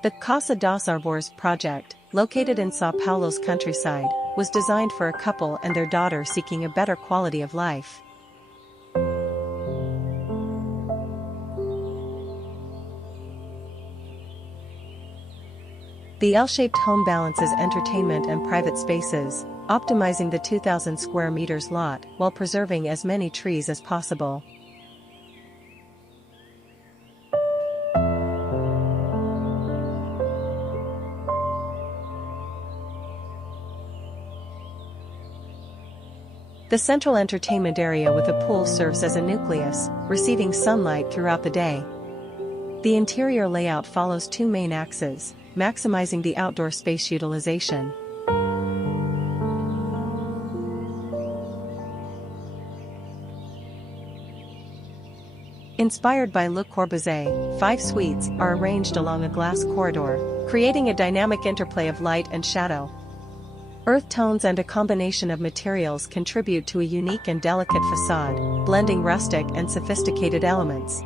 The Casa das Arvores project, located in São Paulo's countryside, was designed for a couple and their daughter seeking a better quality of life. The L-shaped home balances entertainment and private spaces, optimizing the 2,000 square meters lot while preserving as many trees as possible. The central entertainment area with a pool serves as a nucleus, receiving sunlight throughout the day. The interior layout follows two main axes, maximizing the outdoor space utilization. Inspired by Le Corbusier, 5 suites are arranged along a glass corridor, creating a dynamic interplay of light and shadow. Earth tones and a combination of materials contribute to a unique and delicate facade, blending rustic and sophisticated elements.